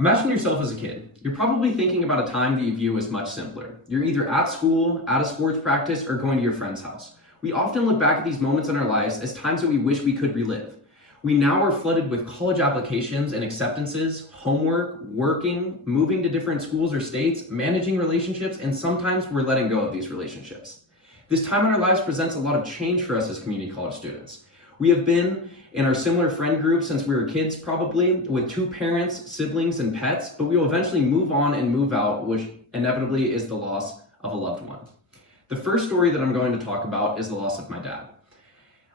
Imagine yourself as a kid. You're probably thinking about a time that you view as much simpler. You're either at school, at a sports practice, or going to your friend's house. We often look back at these moments in our lives as times that we wish we could relive. We now are flooded with college applications and acceptances, homework, working, moving to different schools or states, managing relationships, and sometimes we're letting go of these relationships. This time in our lives presents a lot of change for us as community college students. We have been in our similar friend group since we were kids, probably, with 2 parents, siblings, and pets, but we will eventually move on and move out, which inevitably is the loss of a loved one. The first story that I'm going to talk about is the loss of my dad.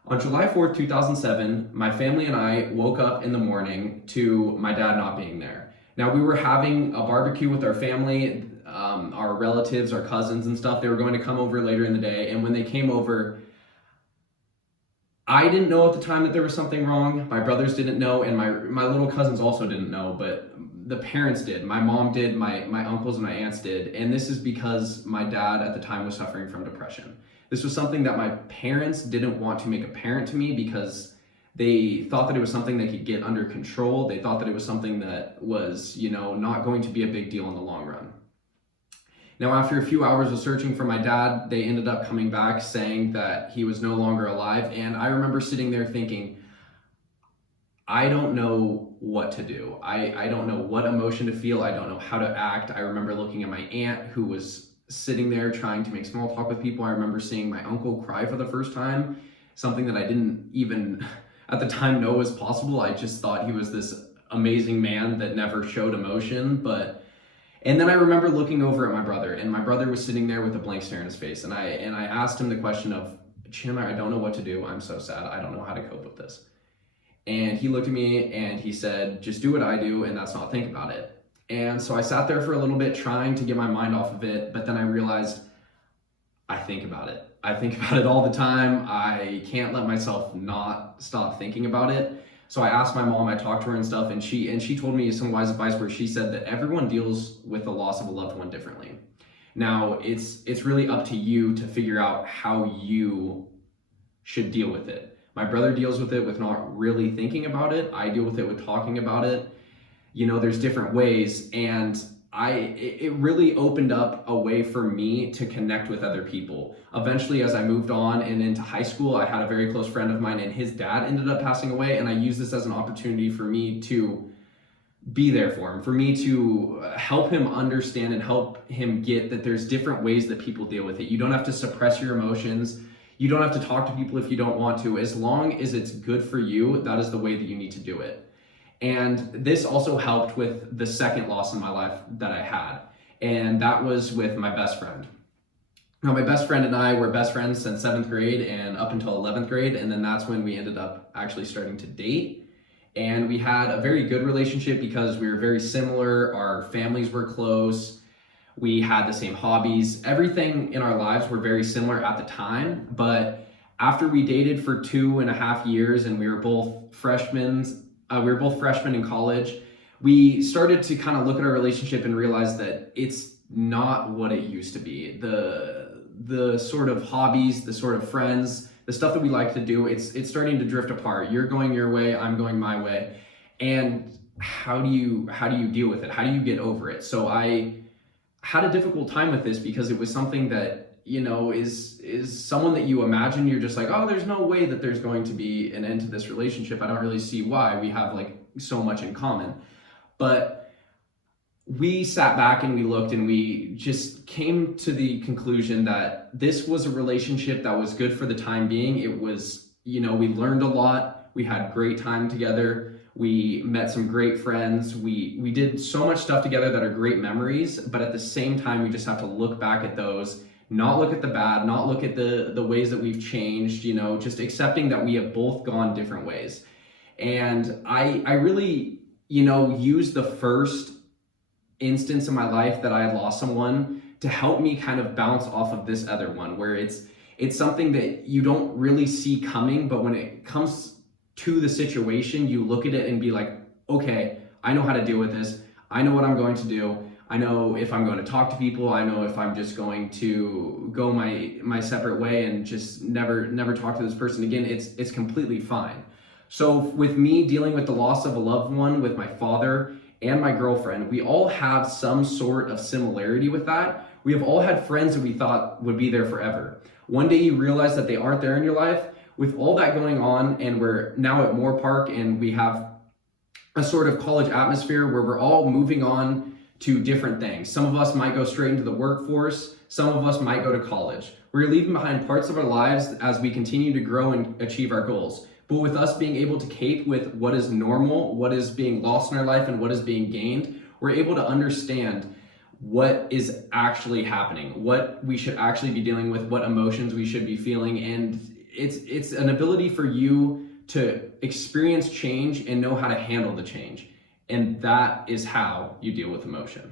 On July 4th, 2007, my family and I woke up in the morning to my dad not being there. Now, we were having a barbecue with our family, our relatives, our cousins and stuff. They were going to come over later in the day, and when they came over, I didn't know at the time that there was something wrong. My brothers didn't know, and my little cousins also didn't know, but the parents did. My mom did, my uncles and my aunts did, and this is because my dad at the time was suffering from depression. This was something that my parents didn't want to make apparent to me because they thought that it was something they could get under control. They thought that it was something that was, not going to be a big deal in the long run. Now, after a few hours of searching for my dad, they ended up coming back saying that he was no longer alive. And I remember sitting there thinking, I don't know what to do. I don't know what emotion to feel. I don't know how to act. I remember looking at my aunt who was sitting there trying to make small talk with people. I remember seeing my uncle cry for the first time, something that I didn't even at the time know was possible. I just thought he was this amazing man that never showed emotion, and then I remember looking over at my brother, and my brother was sitting there with a blank stare in his face. And I asked him the question of, Chandler, I don't know what to do. I'm so sad. I don't know how to cope with this. And he looked at me and he said, just do what I do, and that's not think about it. And so I sat there for a little bit trying to get my mind off of it, but then I realized I think about it. I think about it all the time. I can't let myself not stop thinking about it. So I asked my mom, I talked to her and stuff, and she told me some wise advice where she said that everyone deals with the loss of a loved one differently. Now, it's really up to you to figure out how you should deal with it. My brother deals with it with not really thinking about it. I deal with it with talking about it. There's different ways, and it really opened up a way for me to connect with other people. Eventually, as I moved on and into high school, I had a very close friend of mine, and his dad ended up passing away, and I used this as an opportunity for me to be there for him, for me to help him understand and help him get that there's different ways that people deal with it. You don't have to suppress your emotions. You don't have to talk to people if you don't want to. As long as it's good for you, that is the way that you need to do it. And this also helped with the second loss in my life that I had, and that was with my best friend. Now, my best friend and I were best friends since 7th grade and up until 11th grade, and then that's when we ended up actually starting to date. And we had a very good relationship because we were very similar, our families were close, we had the same hobbies, everything in our lives were very similar at the time. But after we dated for 2.5 years and we were both freshmen in college, we started to kind of look at our relationship and realize that it's not what it used to be. The sort of hobbies, the sort of friends, the stuff that we like to do, it's starting to drift apart. You're going your way, I'm going my way. And how do you deal with it? How do you get over it? So I had a difficult time with this because it was something that is someone that you imagine. You're just like, oh, there's no way that there's going to be an end to this relationship. I don't really see why. We have so much in common. But we sat back and we looked and we just came to the conclusion that this was a relationship that was good for the time being. It was, we learned a lot. We had great time together. We met some great friends. We did so much stuff together that are great memories. But at the same time, we just have to look back at those, not look at the bad, not look at the ways that we've changed, just accepting that we have both gone different ways. And I really, used the first instance in my life that I had lost someone to help me kind of bounce off of this other one, where it's something that you don't really see coming, but when it comes to the situation, you look at it and be like, okay, I know how to deal with this. I know what I'm going to do. I know if I'm going to talk to people. I know if I'm just going to go my separate way and just never talk to this person again. It's completely fine. So with me dealing with the loss of a loved one with my father and my girlfriend, we all have some sort of similarity with that. We have all had friends that we thought would be there forever. One day you realize that they aren't there in your life. With all that going on, and we're now at Moore Park, and we have a sort of college atmosphere where we're all moving on to different things. Some of us might go straight into the workforce. Some of us might go to college. We're leaving behind parts of our lives as we continue to grow and achieve our goals. But with us being able to cape with what is normal, what is being lost in our life, and what is being gained, we're able to understand what is actually happening, what we should actually be dealing with, what emotions we should be feeling. And it's an ability for you to experience change and know how to handle the change. And that is how you deal with emotion.